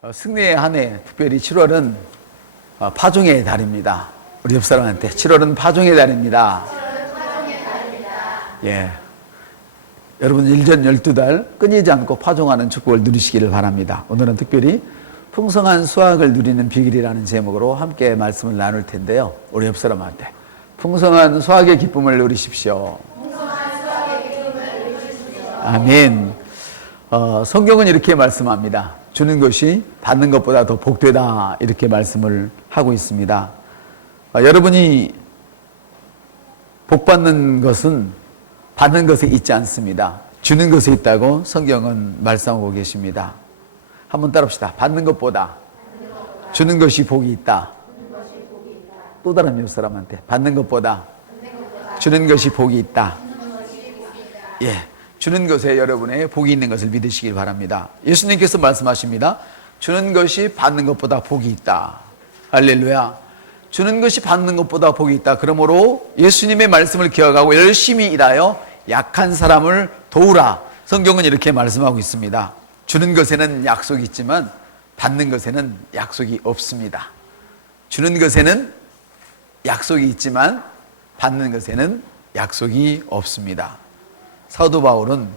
승리의 한 해, 특별히 7월은 파종의 달입니다. 우리 옆 사람한테 7월은 파종의 달입니다. 예, 여러분 1년 12달 끊이지 않고 파종하는 축복을 누리시기를 바랍니다. 오늘은 특별히 풍성한 수확을 누리는 비결이라는 제목으로 함께 말씀을 나눌 텐데요. 우리 옆 사람한테 풍성한 수확의 기쁨을 누리십시오. 아멘. 성경은 이렇게 말씀합니다. 주는 것이 받는 것보다 더 복되다, 이렇게 말씀을 하고 있습니다. 여러분이 복받는 것은 받는 것에 있지 않습니다. 주는 것에 있다고 성경은 말씀하고 계십니다. 한번 따라합시다. 받는 것보다 주는 것이 복이 있다. 또 다른 옆 사람한테 받는 것보다 주는 것이 복이 있다. 예. 주는 것에 여러분의 복이 있는 것을 믿으시길 바랍니다. 예수님께서 말씀하십니다. 주는 것이 받는 것보다 복이 있다. 할렐루야. 주는 것이 받는 것보다 복이 있다. 그러므로 예수님의 말씀을 기억하고 열심히 일하여 약한 사람을 도우라. 성경은 이렇게 말씀하고 있습니다. 주는 것에는 약속이 있지만 받는 것에는 약속이 없습니다. 주는 것에는 약속이 있지만 받는 것에는 약속이 없습니다. 사도 바울은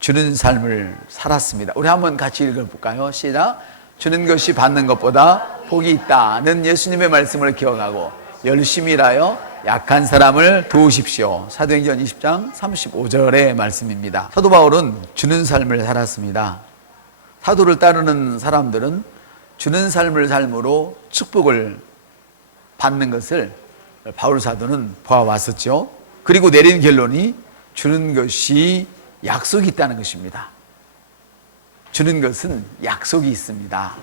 주는 삶을 살았습니다. 우리 한번 같이 읽어볼까요? 시작. 주는 것이 받는 것보다 복이 있다는 예수님의 말씀을 기억하고 열심히 일하여 약한 사람을 도우십시오. 사도행전 20장 35절의 말씀입니다. 사도 바울은 주는 삶을 살았습니다. 사도를 따르는 사람들은 주는 삶을 삶으로 축복을 받는 것을 바울 사도는 보아왔었죠. 그리고 내린 결론이 주는 것이 약속이 있다는 것입니다. 주는 것은 약속이 있습니다.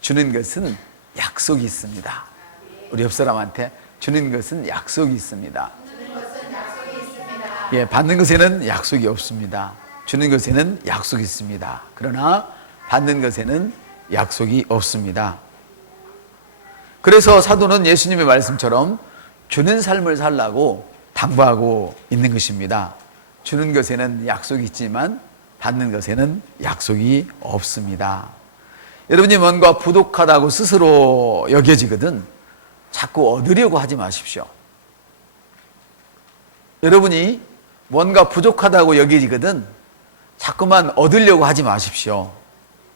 주는 것은 약속이 있습니다. 우리 옆 사람한테 주는 것은 약속이 있습니다. 예, 받는 것에는 약속이 없습니다. 주는 것에는 약속이 있습니다. 그러나 받는 것에는 약속이 없습니다. 그래서 사도는 예수님의 말씀처럼 주는 삶을 살라고 당부하고 있는 것입니다. 주는 것에는 약속이 있지만 받는 것에는 약속이 없습니다. 여러분이 뭔가 부족하다고 스스로 여겨지거든 자꾸 얻으려고 하지 마십시오. 여러분이 뭔가 부족하다고 여겨지거든 자꾸만 얻으려고 하지 마십시오.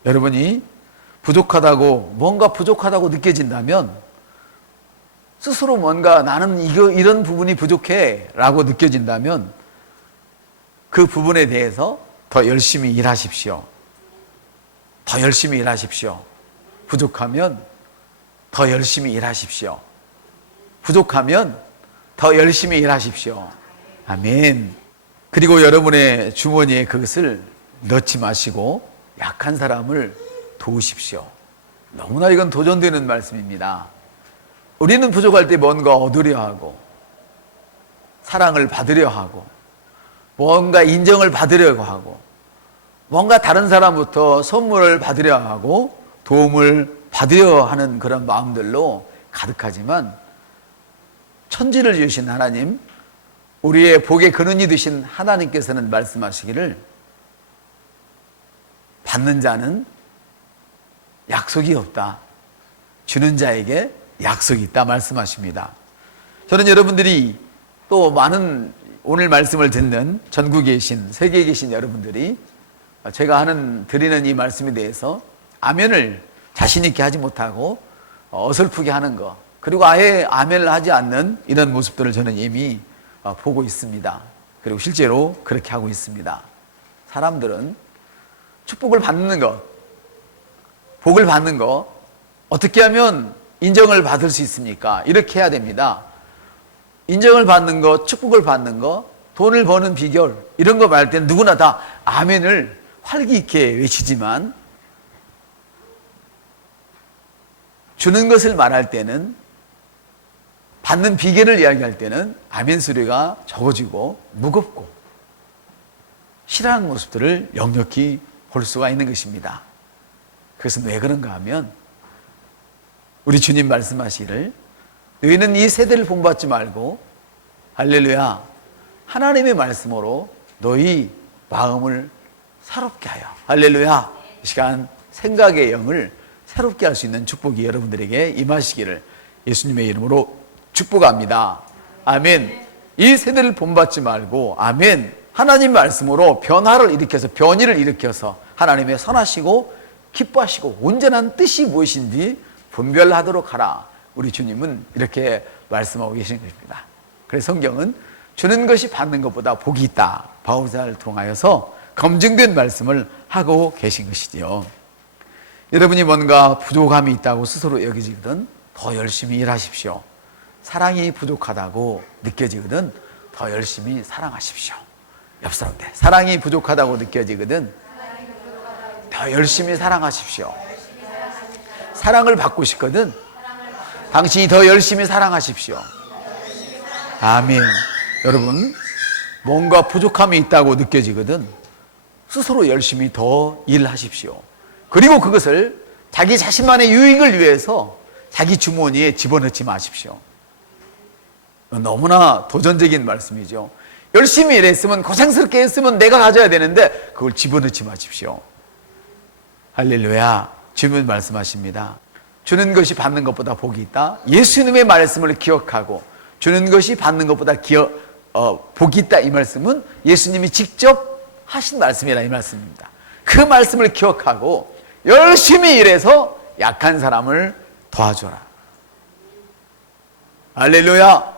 여러분이 부족하다고, 뭔가 부족하다고 느껴진다면 스스로 뭔가 나는 이런 부분이 부족해 라고 느껴진다면 그 부분에 대해서 더 열심히 일하십시오. 더 열심히 일하십시오. 부족하면 더 열심히 일하십시오. 부족하면 더 열심히 일하십시오. 아멘. 그리고 여러분의 주머니에 그것을 넣지 마시고 약한 사람을 도우십시오. 너무나 이건 도전되는 말씀입니다. 우리는 부족할 때 뭔가 얻으려 하고 사랑을 받으려 하고 뭔가 인정을 받으려고 하고 뭔가 다른 사람부터 선물을 받으려 하고 도움을 받으려 하는 그런 마음들로 가득하지만 천지를 지으신 하나님, 우리의 복의 근원이 되신 하나님께서는 말씀하시기를 받는 자는 약속이 없다. 주는 자에게 약속이 있다 말씀하십니다. 저는 여러분들이 또 많은 오늘 말씀을 듣는 전국에 계신, 세계에 계신 여러분들이 제가 드리는 이 말씀에 대해서 아멘을 자신 있게 하지 못하고 어설프게 하는 것, 그리고 아예 아멘을 하지 않는 이런 모습들을 저는 이미 보고 있습니다. 그리고 실제로 그렇게 하고 있습니다. 사람들은 축복을 받는 것, 복을 받는 것, 어떻게 하면 인정을 받을 수 있습니까? 이렇게 해야 됩니다. 인정을 받는 것, 축복을 받는 것, 돈을 버는 비결, 이런 거 말할 때는 누구나 다 아멘을 활기 있게 외치지만 주는 것을 말할 때는, 받는 비결을 이야기할 때는 아멘 소리가 적어지고 무겁고 싫어하는 모습들을 역력히 볼 수가 있는 것입니다. 그것은 왜 그런가 하면 우리 주님 말씀하시기를 너희는 이 세대를 본받지 말고 할렐루야 하나님의 말씀으로 너희 마음을 사롭게 하여 할렐루야 이 시간 생각의 영을 새롭게 할 수 있는 축복이 여러분들에게 임하시기를 예수님의 이름으로 축복합니다. 아멘. 이 세대를 본받지 말고, 아멘, 하나님 말씀으로 변화를 일으켜서, 변이를 일으켜서 하나님의 선하시고 기뻐하시고 온전한 뜻이 무엇인지 분별하도록 하라. 우리 주님은 이렇게 말씀하고 계신 것입니다. 그래서 성경은 주는 것이 받는 것보다 복이 있다, 바울사를 통하여서 검증된 말씀을 하고 계신 것이지요. 여러분이 뭔가 부족함이 있다고 스스로 여기지거든 더 열심히 일하십시오. 사랑이 부족하다고 느껴지거든 더 열심히 사랑하십시오. 옆 사람한테 사랑이 부족하다고 느껴지거든 더 열심히 사랑하십시오. 사랑을 받고 싶거든 당신이 더 열심히 사랑하십시오. 아멘. 여러분, 뭔가 부족함이 있다고 느껴지거든 스스로 열심히 더 일하십시오. 그리고 그것을 자기 자신만의 유익을 위해서 자기 주머니에 집어넣지 마십시오. 너무나 도전적인 말씀이죠. 열심히 일했으면, 고생스럽게 했으면 내가 가져야 되는데 그걸 집어넣지 마십시오. 할렐루야. 주님은 말씀하십니다. 주는 것이 받는 것보다 복이 있다. 예수님의 말씀을 기억하고 주는 것이 받는 것보다 복이 있다, 이 말씀은 예수님이 직접 하신 말씀이라, 이 말씀입니다. 그 말씀을 기억하고 열심히 일해서 약한 사람을 도와줘라. 할렐루야.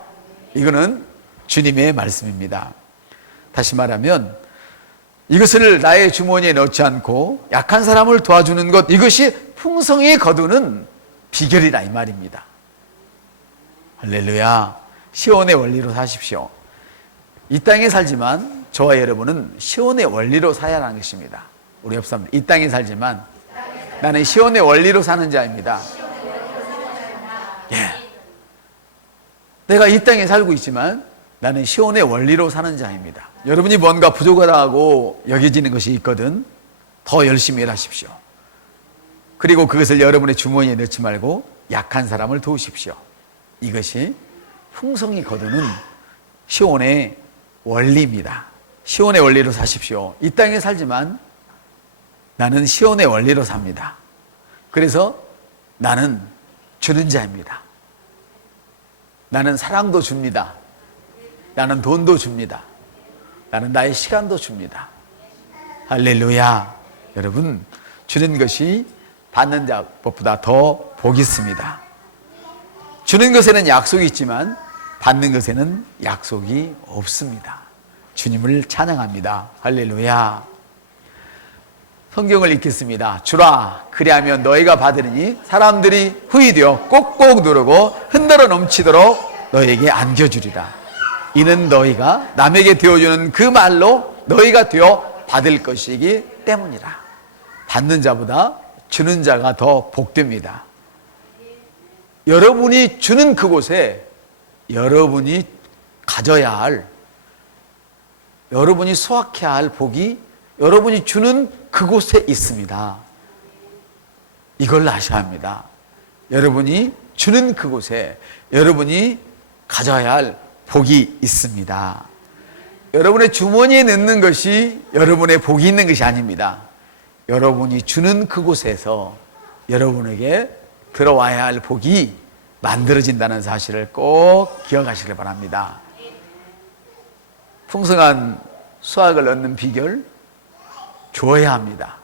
이거는 주님의 말씀입니다. 다시 말하면 이것을 나의 주머니에 넣지 않고 약한 사람을 도와주는 것, 이것이 풍성히 거두는 비결이다, 이 말입니다. 할렐루야. 시온의 원리로 사십시오. 이 땅에 살지만 저와 여러분은 시온의 원리로 살아야 하는 것입니다. 우리 옆 사람, 이 땅에 살지만 나는 시온의 원리로 사는 자입니다. 예. 내가 이 땅에 살고 있지만 나는 시온의 원리로 사는 자입니다. 여러분이 뭔가 부족하다고 여겨지는 것이 있거든 더 열심히 일하십시오. 그리고 그것을 여러분의 주머니에 넣지 말고 약한 사람을 도우십시오. 이것이 풍성히 거두는 시온의 원리입니다. 시온의 원리로 사십시오. 이 땅에 살지만 나는 시온의 원리로 삽니다. 그래서 나는 주는 자입니다. 나는 사랑도 줍니다. 나는 돈도 줍니다. 나는 나의 시간도 줍니다. 할렐루야. 여러분, 주는 것이 받는 것보다 더 복이 있습니다. 주는 것에는 약속이 있지만 받는 것에는 약속이 없습니다. 주님을 찬양합니다. 할렐루야. 성경을 읽겠습니다. 주라, 그리하면 너희가 받으리니 사람들이 후히 되어 꼭꼭 누르고 흔들어 넘치도록 너희에게 안겨주리라. 이는 너희가 남에게 되어주는 그 말로 너희가 되어 받을 것이기 때문이라. 받는 자보다 주는 자가 더 복됩니다. 여러분이 주는 그곳에 여러분이 가져야 할, 여러분이 수확해야 할 복이 여러분이 주는 그곳에 있습니다. 이걸 아셔야 합니다. 여러분이 주는 그곳에 여러분이 가져야 할 복이 있습니다. 여러분의 주머니에 넣는 것이 여러분의 복이 있는 것이 아닙니다. 여러분이 주는 그곳에서 여러분에게 들어와야 할 복이 만들어진다는 사실을 꼭 기억하시길 바랍니다. 풍성한 수확을 얻는 비결, 줘야 합니다.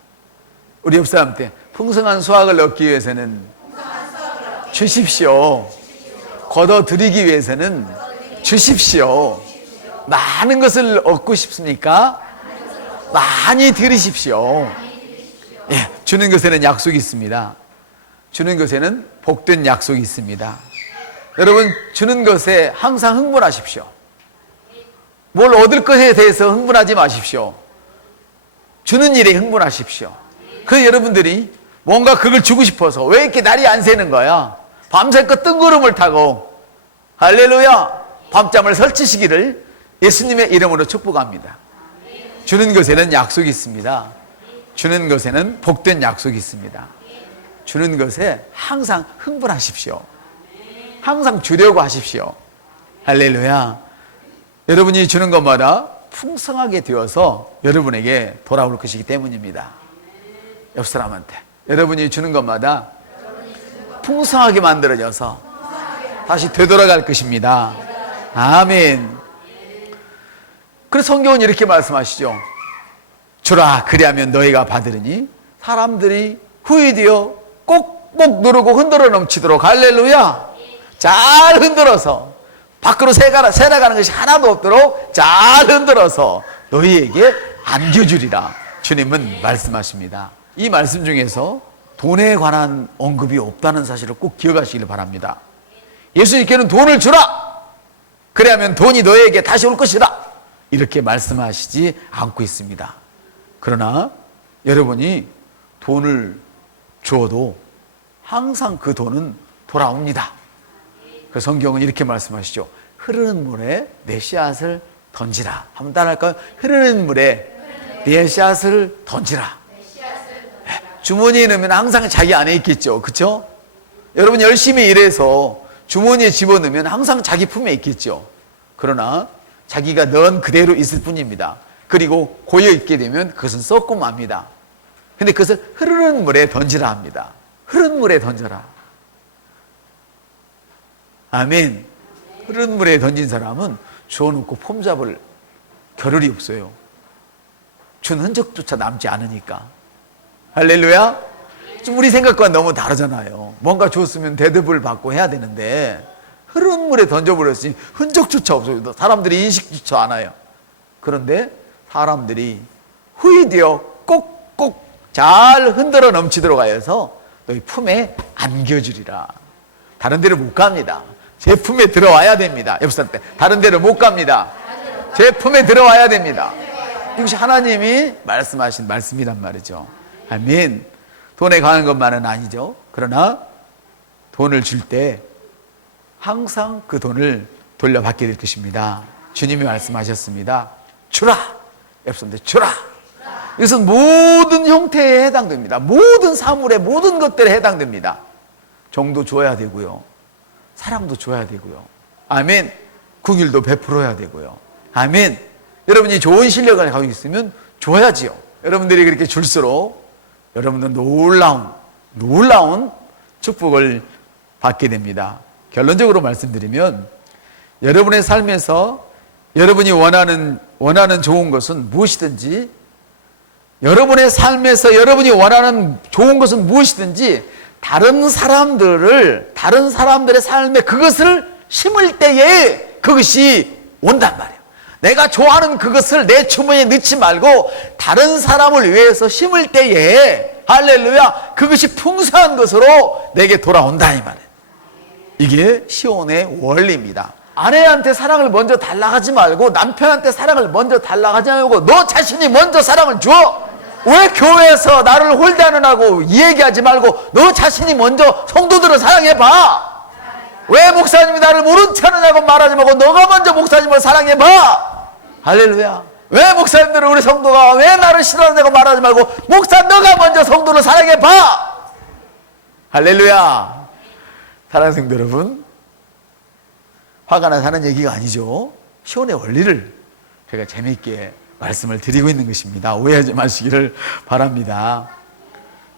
우리 옆 사람한테 풍성한 수확을 얻기 위해서는 주십시오. 걷어들이기 위해서는 주십시오. 많은 것을 얻고 싶습니까? 많이 드리십시오. 예, 주는 것에는 약속이 있습니다. 주는 것에는 복된 약속이 있습니다. 여러분, 주는 것에 항상 흥분하십시오. 뭘 얻을 것에 대해서 흥분하지 마십시오. 주는 일에 흥분하십시오. 그 여러분들이 뭔가 그걸 주고 싶어서 왜 이렇게 날이 안 새는 거야? 밤새껏 뜬구름을 타고, 할렐루야, 밤잠을 설치시기를 예수님의 이름으로 축복합니다. 주는 것에는 약속이 있습니다. 주는 것에는 복된 약속이 있습니다. 주는 것에 항상 흥분하십시오. 항상 주려고 하십시오. 할렐루야. 여러분이 주는 것마다 풍성하게 되어서 여러분에게 돌아올 것이기 때문입니다. 옆 사람한테 여러분이 주는 것마다 풍성하게 만들어져서 다시 되돌아갈 것입니다. 아멘. 그래서 성경은 이렇게 말씀하시죠. 주라 그리하면 너희가 받으리니 사람들이 후이되어 꼭꼭 누르고 흔들어 넘치도록 할렐루야. 잘 흔들어서 밖으로 새나가는 것이 하나도 없도록 잘 흔들어서 너희에게 안겨주리라. 주님은 말씀하십니다. 이 말씀 중에서 돈에 관한 언급이 없다는 사실을 꼭 기억하시길 바랍니다. 예수님께는 돈을 주라. 그래야면 돈이 너에게 다시 올 것이다. 이렇게 말씀하시지 않고 있습니다. 그러나 여러분이 돈을 주어도 항상 그 돈은 돌아옵니다. 그 성경은 이렇게 말씀하시죠. 흐르는 물에 내 씨앗을 던지라. 한번 따라할까요? 흐르는 물에 내 씨앗을 던지라. 주머니에 넣으면 항상 자기 안에 있겠죠. 그렇죠? 여러분 열심히 일해서 주머니에 집어넣으면 항상 자기 품에 있겠죠. 그러나 자기가 넣은 그대로 있을 뿐입니다. 그리고 고여 있게 되면 그것은 썩고 맙니다. 근데 그것을 흐르는 물에 던지라 합니다. 흐르는 물에 던져라. 아멘. 흐르는 물에 던진 사람은 주워놓고 폼 잡을 겨를이 없어요. 준 흔적조차 남지 않으니까. 할렐루야. 좀 우리 생각과 너무 다르잖아요. 뭔가 줬으면 대접을 받고 해야 되는데 흐르는 물에 던져버렸으니 흔적조차 없어요. 사람들이 인식조차 않아요. 그런데 사람들이 후이되어 꼭꼭 잘 흔들어 넘치도록 하여서 너희 품에 안겨주리라. 다른 데로 못 갑니다. 제 품에 들어와야 됩니다. 옆 사람 때 다른 데로 못 갑니다. 제 품에 들어와야 됩니다. 이것이 하나님이 말씀하신 말씀이란 말이죠. 아멘. 돈에 관한 것만은 아니죠. 그러나 돈을 줄 때 항상 그 돈을 돌려받게 될 것입니다. 주님이 말씀하셨습니다. 주라. 옆 사람들 주라. 이것은 모든 형태에 해당됩니다. 모든 사물에 모든 것들에 해당됩니다. 정도 줘야 되고요. 사랑도 줘야 되고요. 아멘. 긍휼도 베풀어야 되고요. 아멘. 여러분이 좋은 실력을 가지고 있으면 줘야지요. 여러분들이 그렇게 줄수록 여러분은 놀라운 축복을 받게 됩니다. 결론적으로 말씀드리면 여러분의 삶에서 여러분이 원하는 좋은 것은 무엇이든지, 여러분의 삶에서 여러분이 원하는 좋은 것은 무엇이든지 다른 사람들의 삶에 그것을 심을 때에 그것이 온단 말이에요. 내가 좋아하는 그것을 내 주머니에 넣지 말고 다른 사람을 위해서 심을 때에 할렐루야 그것이 풍성한 것으로 내게 돌아온다 이 말이에요. 이게 시온의 원리입니다. 아내한테 사랑을 먼저 달라고 하지 말고 남편한테 사랑을 먼저 달라고 하지 말고 너 자신이 먼저 사랑을 줘. 왜 교회에서 나를 홀대하느라고 이 얘기하지 말고 너 자신이 먼저 성도들을 사랑해봐. 왜 목사님이 나를 모른 체 하느냐고 말하지 말고 너가 먼저 목사님을 사랑해봐. 할렐루야. 왜 목사님들은 우리 성도가 왜 나를 싫어하느냐고 말하지 말고 목사 너가 먼저 성도를 사랑해봐. 할렐루야. 사랑하는 성도 여러분, 화가 나서 하는 얘기가 아니죠. 시온의 원리를 제가 재미있게 말씀을 드리고 있는 것입니다. 오해하지 마시기를 바랍니다.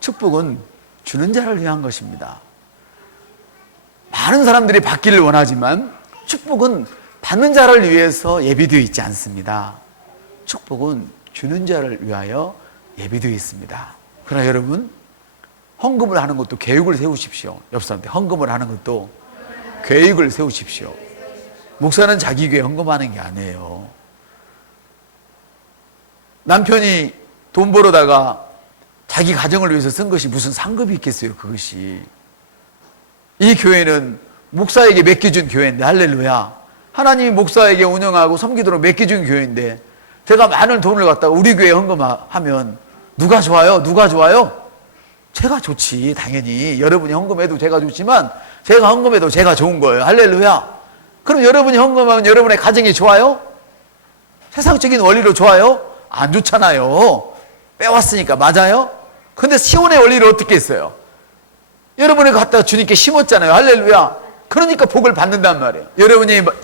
축복은 주는 자를 위한 것입니다. 많은 사람들이 받기를 원하지만 축복은 받는 자를 위해서 예비되어 있지 않습니다. 축복은 주는 자를 위하여 예비되어 있습니다. 그러나 여러분, 헌금을 하는 것도 계획을 세우십시오. 옆 사람한테 헌금을 하는 것도 계획을 세우십시오. 목사는 자기 교회 헌금하는 게 아니에요. 남편이 돈 벌어다가 자기 가정을 위해서 쓴 것이 무슨 상급이 있겠어요, 그것이. 이 교회는 목사에게 맡겨준 교회인데, 할렐루야. 하나님이 목사에게 운영하고 섬기도록 맡겨준 교회인데, 제가 많은 돈을 갖다가 우리 교회에 헌금하면 누가 좋아요? 누가 좋아요? 제가 좋지, 당연히. 여러분이 헌금해도 제가 좋지만, 제가 헌금해도 제가 좋은 거예요. 할렐루야. 그럼 여러분이 헌금하면 여러분의 가정이 좋아요? 세상적인 원리로 좋아요? 안 좋잖아요. 빼왔으니까. 맞아요? 근데 시온의 원리를 어떻게 했어요? 여러분이 갖다가 주님께 심었잖아요. 할렐루야. 그러니까 복을 받는단 말이에요.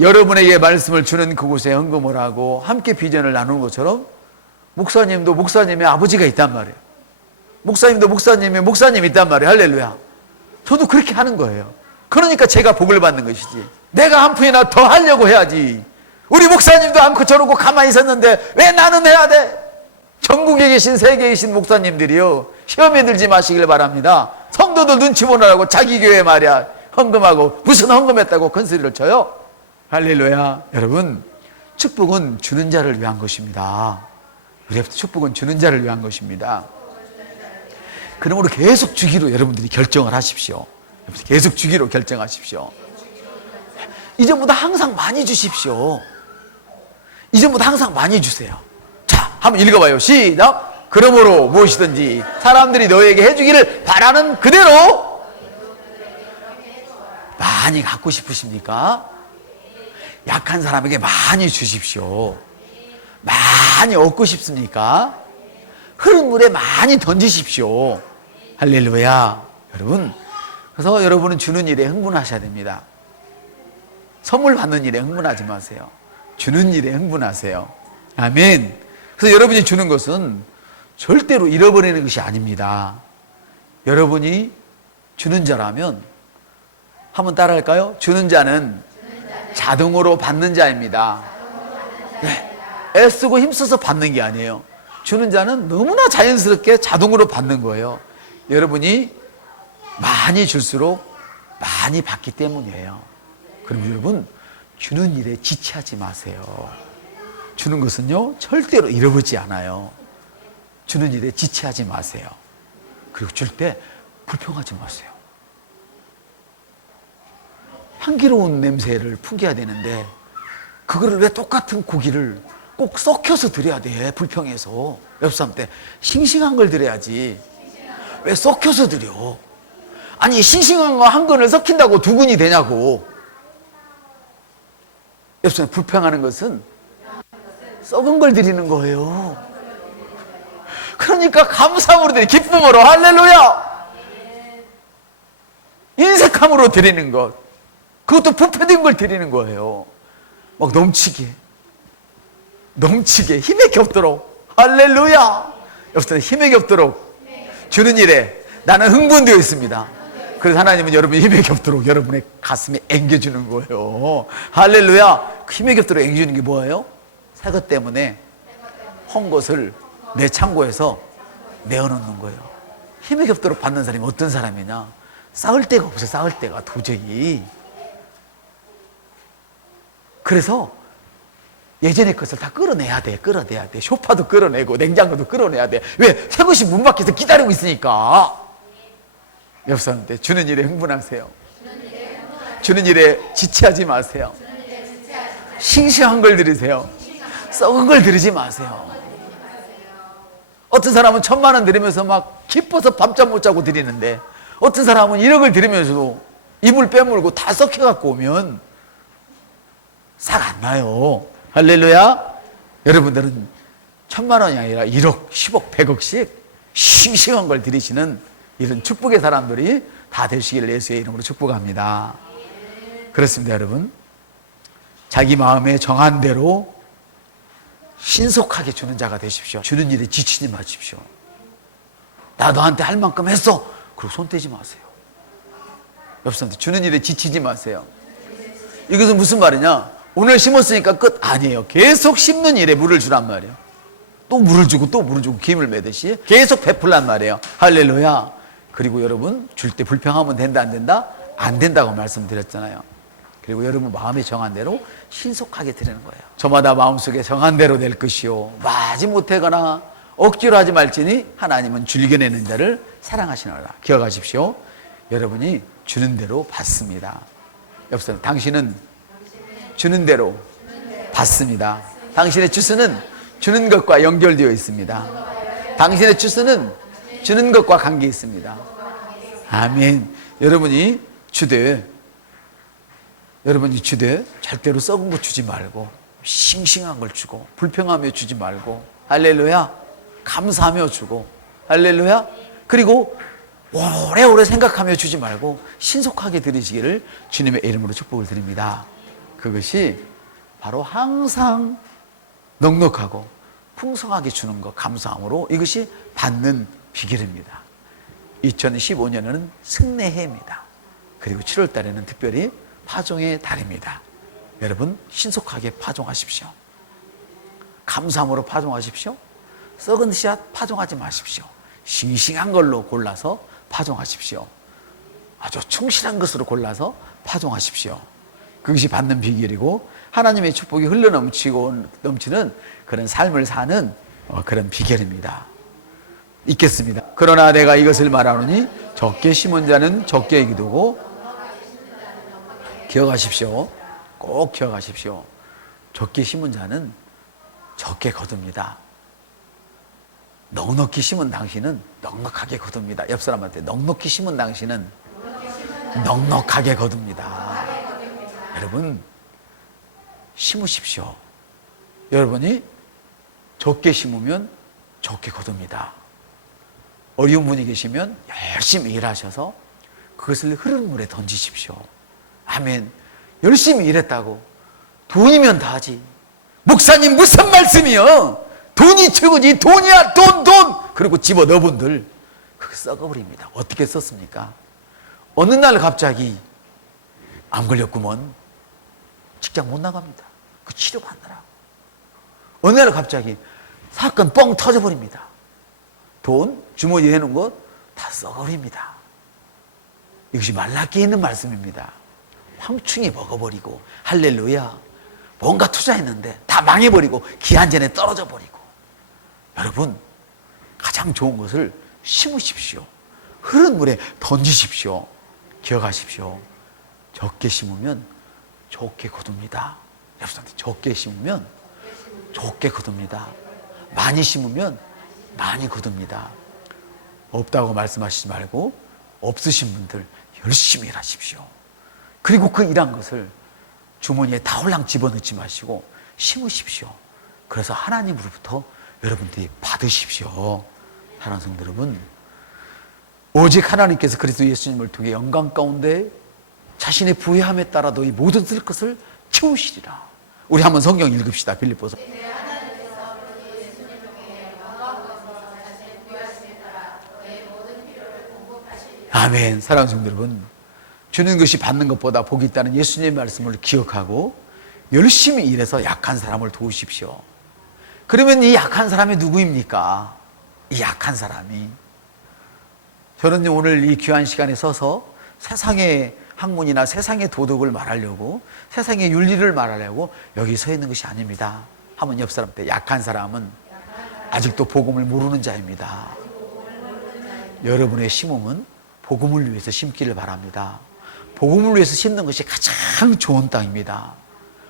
여러분에게 말씀을 주는 그곳에 헌금을 하고 함께 비전을 나누는 것처럼 목사님도 목사님의 아버지가 있단 말이에요. 목사님도 목사님이 목사님이 있단 말이에요. 할렐루야. 저도 그렇게 하는 거예요. 그러니까 제가 복을 받는 것이지. 내가 한 푼이나 더 하려고 해야지. 우리 목사님도 않고 저러고 가만히 있었는데 왜 나는 해야 돼? 전국에 계신 세계에 계신 목사님들이요, 시험에 들지 마시길 바랍니다. 성도들 눈치 보느라고 자기 교회 말이야 헌금하고 무슨 헌금했다고 큰 소리를 쳐요. 할렐루야. 여러분, 축복은 주는 자를 위한 것입니다. 그래서 축복은 주는 자를 위한 것입니다. 그러므로 계속 주기로 여러분들이 결정을 하십시오. 계속 주기로 결정하십시오. 이전보다 항상 많이 주십시오. 이전보다 항상 많이 주세요. 자, 한번 읽어봐요. 시작. 그러므로 무엇이든지 사람들이 너에게 해주기를 바라는 그대로. 많이 갖고 싶으십니까? 약한 사람에게 많이 주십시오. 많이 얻고 싶습니까? 흐른 물에 많이 던지십시오. 할렐루야. 여러분, 그래서 여러분은 주는 일에 흥분하셔야 됩니다. 선물 받는 일에 흥분하지 마세요. 주는 일에 흥분하세요. 아멘. 그래서 여러분이 주는 것은 절대로 잃어버리는 것이 아닙니다. 여러분이 주는 자라면 한번 따라할까요? 주는 자는 자동으로 받는 자입니다. 네. 애쓰고 힘써서 받는 게 아니에요. 주는 자는 너무나 자연스럽게 자동으로 받는 거예요. 여러분이 많이 줄수록 많이 받기 때문이에요. 그럼 여러분, 주는 일에 지체하지 마세요. 주는 것은요, 절대로 잃어버리지 않아요. 주는 일에 지체하지 마세요. 그리고 줄 때 불평하지 마세요. 향기로운 냄새를 풍겨야 되는데 그거를 왜 똑같은 고기를 꼭 썩혀서 드려야 돼? 불평해서. 옆 사람한테 싱싱한 걸 드려야지. 왜 썩혀서 드려? 아니, 싱싱한 거 한 근을 썩힌다고 두 근이 되냐고. 옆 사람 불평하는 것은 썩은 걸 드리는 거예요. 그러니까 감사함으로 드리는, 기쁨으로, 할렐루야! 인색함으로 드리는 것, 그것도 부패된 걸 드리는 거예요. 막 넘치게 힘에 겹도록, 할렐루야! 옆사람 힘에 겹도록 주는 일에 나는 흥분되어 있습니다. 그래서 하나님은 여러분이 힘에 겹도록 여러분의 가슴에 앵겨주는 거예요. 할렐루야! 힘에 겹도록 앵겨주는 게 뭐예요? 새 것 때문에 헌 것을 내 창고에서 내어놓는 거예요. 힘에 겹도록 받는 사람이 어떤 사람이냐? 쌓을 데가 없어. 쌓을 데가 도저히. 그래서 예전의 것을 다 끌어내야 돼. 소파도 끌어내고 냉장고도 끌어내야 돼. 왜? 새 것이 문 밖에서 기다리고 있으니까. 옆 사람한테 주는 일에 흥분하세요. 주는 일에 지체하지 마세요. 싱싱한 걸 드리세요. 썩은 걸 드리지 마세요. 어떤 사람은 1,000만 원 드리면서 막 기뻐서 밤잠 못 자고 드리는데, 어떤 사람은 1억을 드리면서도 이불 빼물고 다 썩혀갖고 오면 싹 안 나요. 할렐루야. 여러분들은 1,000만 원이 아니라 1억, 10억, 100억씩 싱싱한 걸 드리시는 이런 축복의 사람들이 다 되시기를 예수의 이름으로 축복합니다. 그렇습니다. 여러분, 자기 마음에 정한 대로 신속하게 주는 자가 되십시오. 주는 일에 지치지 마십시오. 나 너한테 할 만큼 했어, 그리고 손 떼지 마세요. 옆 사람한테 주는 일에 지치지 마세요. 이것은 무슨 말이냐? 오늘 심었으니까 끝 아니에요. 계속 심는 일에 물을 주란 말이에요. 또 물을 주고 또 물을 주고 김을 매듯이 계속 베풀란 말이에요. 할렐루야. 그리고 여러분, 줄 때 불평하면 된다 안 된다? 안 된다고 말씀드렸잖아요. 그리고 여러분 마음에 정한 대로 신속하게 드리는 거예요. 저마다 마음속에 정한 대로 될 것이요, 마지 못하거나 억지로 하지 말지니 하나님은 줄겨내는 자를 사랑하시노라. 기억하십시오. 여러분이 주는 대로 받습니다. 옆 사람, 당신은 주는 대로 받습니다. 당신의 주스는 주는 것과 연결되어 있습니다. 당신의 주스는 주는 것과 관계 있습니다. 아멘. 여러분이 주되 절대로 썩은 거 주지 말고 싱싱한 걸 주고, 불평하며 주지 말고, 할렐루야, 감사하며 주고, 할렐루야, 그리고 오래오래 생각하며 주지 말고 신속하게 드리시기를 주님의 이름으로 축복을 드립니다. 그것이 바로 항상 넉넉하고 풍성하게 주는 것, 감사함으로, 이것이 받는 비결입니다. 2015년은 승례해입니다. 그리고 7월 달에는 특별히 파종의 달입니다. 여러분 신속하게 파종하십시오. 감사함으로 파종하십시오. 썩은 씨앗 파종하지 마십시오. 싱싱한 걸로 골라서 파종하십시오. 아주 충실한 것으로 골라서 파종하십시오. 그것이 받는 비결이고 하나님의 축복이 넘치는 그런 삶을 사는 그런 비결입니다. 있겠습니다. 그러나 내가 이것을 말하노니 적게 심은 자는 적게 기두고, 기억하십시오. 꼭 기억하십시오. 적게 심은 자는 적게 거둡니다. 넉넉히 심은 당신은 넉넉하게 거둡니다. 옆 사람한테 넉넉히 심은 당신은 넉넉하게 거둡니다. 여러분 심으십시오. 여러분이 적게 심으면 적게 거둡니다. 어려운 분이 계시면 열심히 일하셔서 그것을 흐르는 물에 던지십시오. 아멘. 열심히 일했다고 돈이면 다 하지. 목사님 무슨 말씀이요? 돈이 최고지. 돈이야 돈. 그리고 집어넣은 분들 그거 썩어버립니다. 어떻게 썼습니까? 어느 날 갑자기 암 걸렸구먼. 직장 못 나갑니다. 그 치료받느라. 어느 날 갑자기 사건 뻥 터져버립니다. 돈 주머니에 해놓은 것 다 썩어버립니다. 이것이 말라끼 있는 말씀입니다. 황충이 먹어버리고 할렐루야 뭔가 투자했는데 다 망해버리고 기한전에 떨어져 버리고. 여러분 가장 좋은 것을 심으십시오. 흐른 물에 던지십시오. 기억하십시오. 적게 심으면 좋게 거둡니다. 여러분한테 적게 심으면 좋게 거둡니다. 많이 심으면 많이 거둡니다. 없다고 말씀하시지 말고 없으신 분들 열심히 일하십시오. 그리고 그 일한 것을 주머니에 다 홀랑 집어넣지 마시고 심으십시오. 그래서 하나님으로부터 여러분들이 받으십시오. 사랑하는 성도 여러분, 오직 하나님께서 그리스도 예수님을 통해 영광 가운데 자신의 부유함에 따라 너희 모든 쓸 것을 채우시리라. 우리 한번 성경 읽읍시다. 빌립보서. 아멘. 사랑하는 성도 여러분, 주는 것이 받는 것보다 복이 있다는 예수님의 말씀을 기억하고 열심히 일해서 약한 사람을 도우십시오. 그러면 이 약한 사람이 누구입니까? 이 약한 사람이, 저는 오늘 이 귀한 시간에 서서 세상의 학문이나 세상의 도덕을 말하려고, 세상의 윤리를 말하려고 여기 서 있는 것이 아닙니다. 한번 옆 사람한테, 약한 사람은 아직도 복음을 모르는 자입니다. 여러분의 심음은 복음을 위해서 심기를 바랍니다. 복음을 위해서 심는 것이 가장 좋은 땅입니다.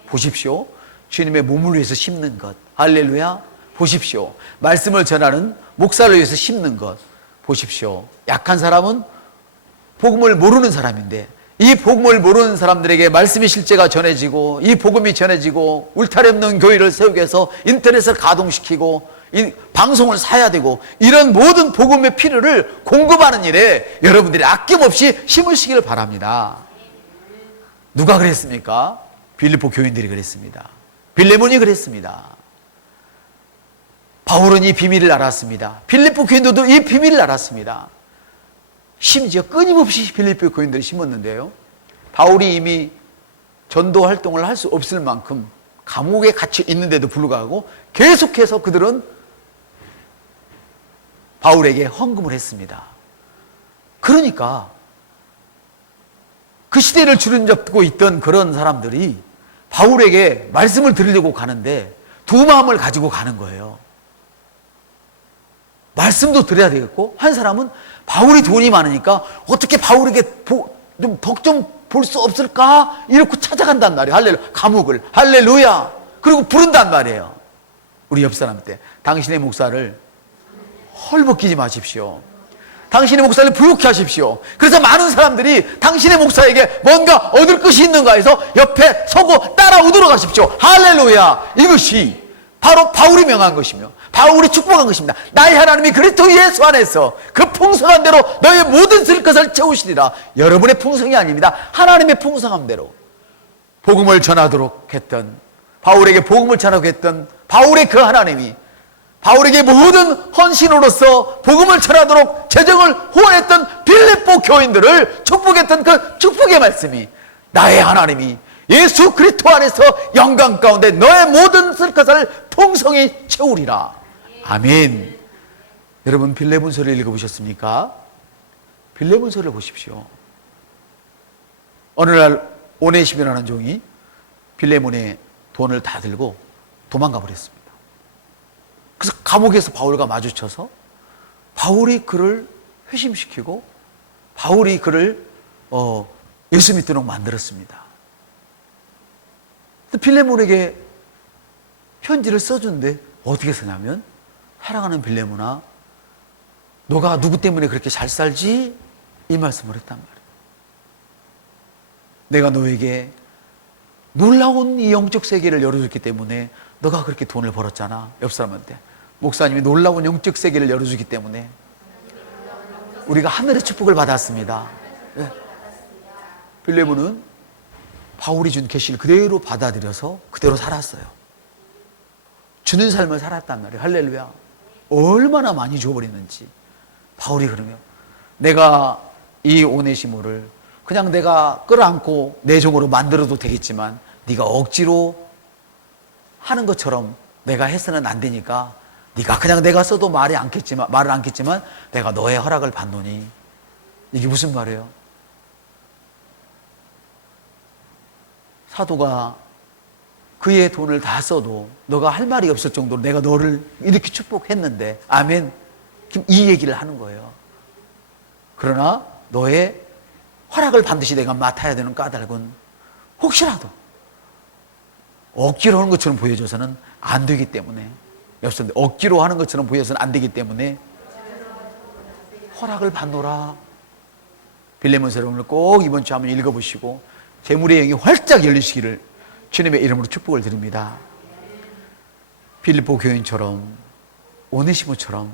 보십시오. 주님의 몸을 위해서 심는 것. 할렐루야. 보십시오. 말씀을 전하는 목사를 위해서 심는 것. 보십시오. 약한 사람은 복음을 모르는 사람인데, 이 복음을 모르는 사람들에게 말씀의 실제가 전해지고, 이 복음이 전해지고, 울타리 없는 교회를 세우기 위해서 인터넷을 가동시키고, 이 방송을 사야 되고, 이런 모든 복음의 필요를 공급하는 일에 여러분들이 아낌없이 심으시기를 바랍니다. 누가 그랬습니까? 빌립보 교인들이 그랬습니다. 빌레몬이 그랬습니다. 바울은 이 비밀을 알았습니다. 빌립보 교인들도 이 비밀을 알았습니다. 심지어 끊임없이 빌립보 교인들이 심었는데요, 바울이 이미 전도 활동을 할 수 없을 만큼 감옥에 갇혀 있는데도 불구하고 계속해서 그들은 바울에게 헌금을 했습니다. 그러니까 그 시대를 주름잡고 있던 그런 사람들이 바울에게 말씀을 들으려고 가는데 두 마음을 가지고 가는 거예요. 말씀도 들어야 되겠고, 한 사람은 바울이 돈이 많으니까 어떻게 바울에게 덕 좀 볼 수 없을까? 이렇게 찾아간단 말이에요. 할렐루야. 감옥을. 할렐루야. 그리고 부른단 말이에요. 우리 옆 사람한테, 당신의 목사를 헐벗기지 마십시오. 당신의 목사를 부욕해 하십시오. 그래서 많은 사람들이 당신의 목사에게 뭔가 얻을 것이 있는가 해서 옆에 서고 따라오도록 하십시오. 할렐루야. 이것이 바로 바울이 명한 것이며 바울이 축복한 것입니다. 나의 하나님이 그리스도 예수 안에서 그 풍성한 대로 너의 모든 쓸 것을 채우시리라. 여러분의 풍성이 아닙니다. 하나님의 풍성함대로 복음을 전하도록 했던, 바울에게 복음을 전하도록 했던 바울의 그 하나님이 바울에게 모든 헌신으로서 복음을 전하도록 재정을 후원했던 빌립보 교인들을 축복했던 그 축복의 말씀이 나의 하나님이 예수 그리스도 안에서 영광 가운데 너의 모든 쓸 것을 풍성히 채우리라. 아멘. 여러분 빌레몬서를 읽어보셨습니까? 빌레몬서를 보십시오. 어느 날 오네시모라는 종이 빌레몬의 돈을 다 들고 도망가 버렸습니다. 그래서 감옥에서 바울과 마주쳐서 바울이 그를 회심시키고 바울이 그를 예수 믿도록 만들었습니다. 빌레몬에게 편지를 써준데 어떻게 쓰냐면, 사랑하는 빌레몬아, 너가 누구 때문에 그렇게 잘 살지? 이 말씀을 했단 말이에요. 내가 너에게 놀라운 이 영적 세계를 열어줬기 때문에 너가 그렇게 돈을 벌었잖아. 옆 사람한테, 목사님이 놀라운 영적 세계를 열어주기 때문에 우리가 하늘의 축복을 받았습니다. 네. 빌레몬은 바울이 준 계시를 그대로 받아들여서 그대로 살았어요. 주는 삶을 살았단 말이에요. 할렐루야. 얼마나 많이 줘버리는지. 바울이 그러면 내가 이 오네시모를 그냥 내가 끌어안고 내 종으로 만들어도 되겠지만 네가 억지로 하는 것처럼 내가 해서는 안 되니까 네가 그냥 내가 써도 말을 않겠지만 내가 너의 허락을 받노니. 이게 무슨 말이에요? 사도가 그의 돈을 다 써도 너가 할 말이 없을 정도로 내가 너를 이렇게 축복했는데, 아멘. 이 얘기를 하는 거예요. 그러나 너의 허락을 반드시 내가 맡아야 되는 까닭은 혹시라도 억지로 하는 것처럼 보여줘서는 안 되기 때문에, 옆선데 억지로 하는 것처럼 보여서는 안 되기 때문에 허락을 받노라. 빌레몬서를 오늘 꼭 이번 주 한번 읽어보시고 재물의 영이 활짝 열리시기를 주님의 이름으로 축복을 드립니다. 빌립보 교인처럼 오네시모처럼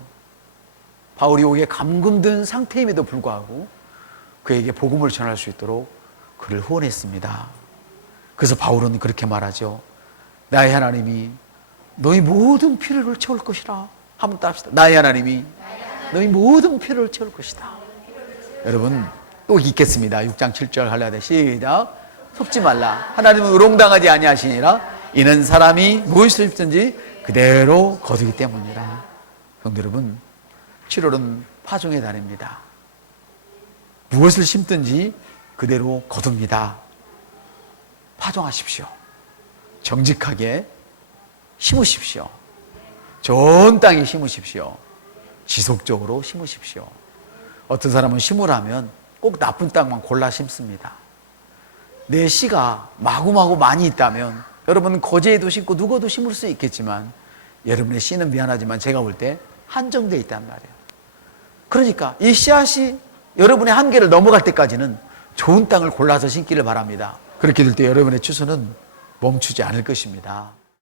바울이 오기에 감금된 상태임에도 불구하고 그에게 복음을 전할 수 있도록 그를 후원했습니다. 그래서 바울은 그렇게 말하죠. 나의 하나님이 너희 모든 필요를 채울 것이라. 한번 따합시다. 나의 하나님이 너희 모든 필요를 채울 것이다. 여러분 또 읽겠습니다. 6장 7절 할례아대 시작. 속지 말라. 하나님은 의롱당하지 아니하시니라. 이는 사람이 무엇을 입든지 그대로 거두기 때문이라. 성도 여러분, 7월은 파종의 달입니다. 무엇을 심든지 그대로 거둡니다. 파종하십시오. 정직하게 심으십시오. 좋은 땅에 심으십시오. 지속적으로 심으십시오. 어떤 사람은 심으라면 꼭 나쁜 땅만 골라 심습니다. 내 씨가 마구마구 많이 있다면 여러분은 거제에도 심고 누구도 심을 수 있겠지만 여러분의 씨는 미안하지만 제가 볼 때 한정되어 있단 말이에요. 그러니까 이 씨앗이 여러분의 한계를 넘어갈 때까지는 좋은 땅을 골라서 심기를 바랍니다. 그렇게 될 때 여러분의 추수는 멈추지 않을 것입니다.